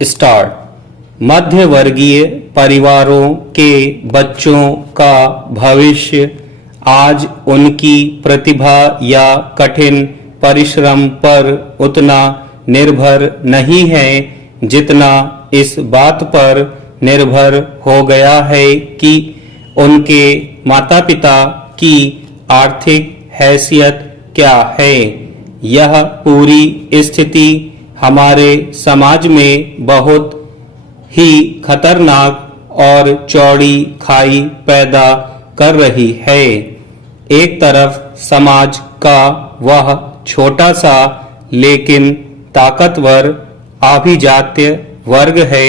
Start. मध्य वर्गीय परिवारों के बच्चों का भविष्य आज उनकी प्रतिभा या कठिन परिश्रम पर उतना निर्भर नहीं है जितना इस बात पर निर्भर हो गया है कि उनके माता पिता की आर्थिक हैसियत क्या है। यह पूरी स्थिति हमारे समाज में बहुत ही खतरनाक और चौड़ी खाई पैदा कर रही है। एक तरफ समाज का वह छोटा सा लेकिन ताकतवर अभिजात्य वर्ग है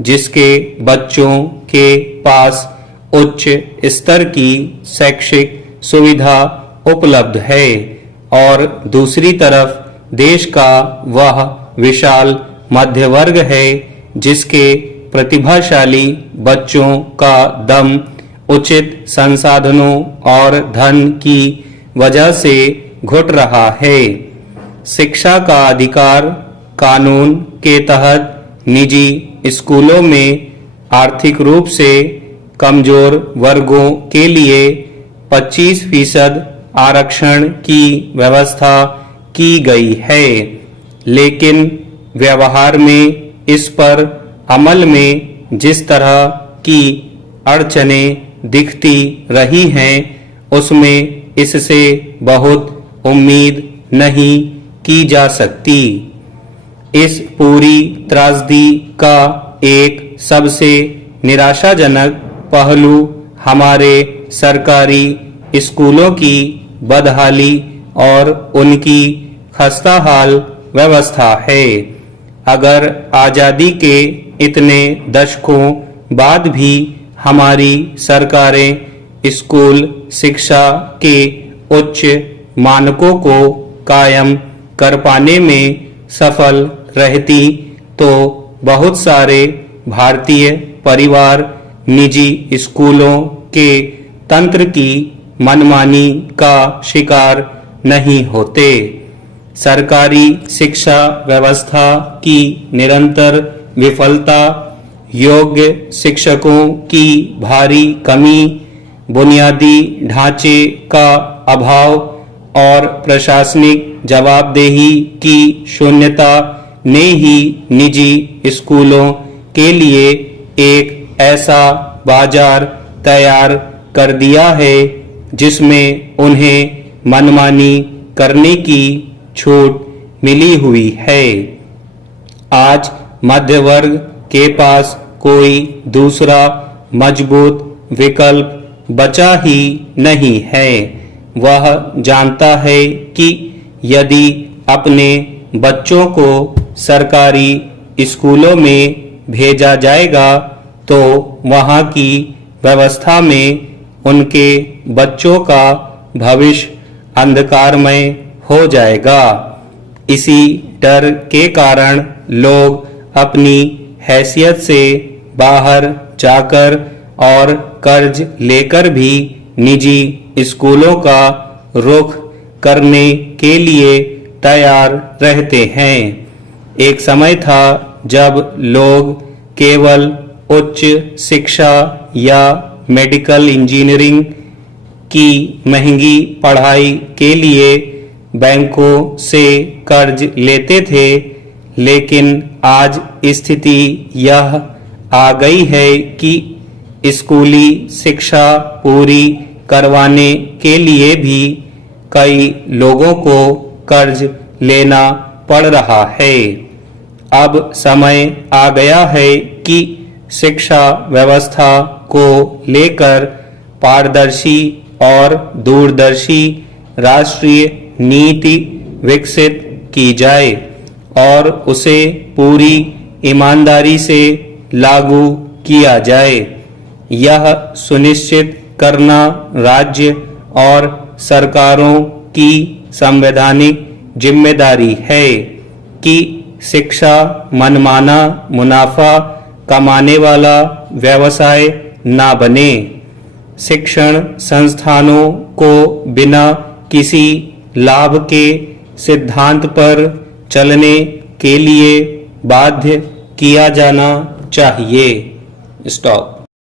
जिसके बच्चों के पास उच्च स्तर की शैक्षिक सुविधा उपलब्ध है, और दूसरी तरफ देश का वह विशाल मध्य वर्ग है जिसके प्रतिभाशाली बच्चों का दम उचित संसाधनों और धन की वजह से घुट रहा है। शिक्षा का अधिकार कानून के तहत निजी स्कूलों में आर्थिक रूप से कमजोर वर्गों के लिए 25% आरक्षण की व्यवस्था की गई है, लेकिन व्यवहार में इस पर अमल में जिस तरह की अड़चनें दिखती रही हैं उसमें इससे बहुत उम्मीद नहीं की जा सकती। इस पूरी त्रासदी का एक सबसे निराशाजनक पहलू हमारे सरकारी स्कूलों की बदहाली और उनकी खस्ताहाल व्यवस्था है। अगर आजादी के इतने दशकों बाद भी हमारी सरकारें स्कूल शिक्षा के उच्च मानकों को कायम कर पाने में सफल रहती तो बहुत सारे भारतीय परिवार निजी स्कूलों के तंत्र की मनमानी का शिकार नहीं होते। सरकारी शिक्षा व्यवस्था की निरंतर विफलता, योग्य शिक्षकों की भारी कमी, बुनियादी ढांचे का अभाव और प्रशासनिक जवाबदेही की शून्यता ने ही निजी स्कूलों के लिए एक ऐसा बाजार तैयार कर दिया है जिसमें उन्हें मनमानी करने की छूट मिली हुई है। आज मध्य वर्ग के पास कोई दूसरा मजबूत विकल्प बचा ही नहीं है। वह जानता है कि यदि अपने बच्चों को सरकारी स्कूलों में भेजा जाएगा तो वहां की व्यवस्था में उनके बच्चों का भविष्य अंधकारमय हो जाएगा। इसी डर के कारण लोग अपनी हैसियत से बाहर जाकर और कर्ज लेकर भी निजी स्कूलों का रुख करने के लिए तैयार रहते हैं। एक समय था जब लोग केवल उच्च शिक्षा या मेडिकल इंजीनियरिंग की महंगी पढ़ाई के लिए बैंकों से कर्ज लेते थे, लेकिन आज स्थिति यह आ गई है कि स्कूली शिक्षा पूरी करवाने के लिए भी कई लोगों को कर्ज लेना पड़ रहा है। अब समय आ गया है कि शिक्षा व्यवस्था को लेकर पारदर्शी और दूरदर्शी राष्ट्रीय नीति विकसित की जाए और उसे पूरी ईमानदारी से लागू किया जाए। यह सुनिश्चित करना राज्य और सरकारों की संवैधानिक जिम्मेदारी है कि शिक्षा मनमाना मुनाफा कमाने वाला व्यवसाय ना बने। शिक्षण संस्थानों को बिना किसी लाभ के सिद्धांत पर चलने के लिए बाध्य किया जाना चाहिए। स्टॉप।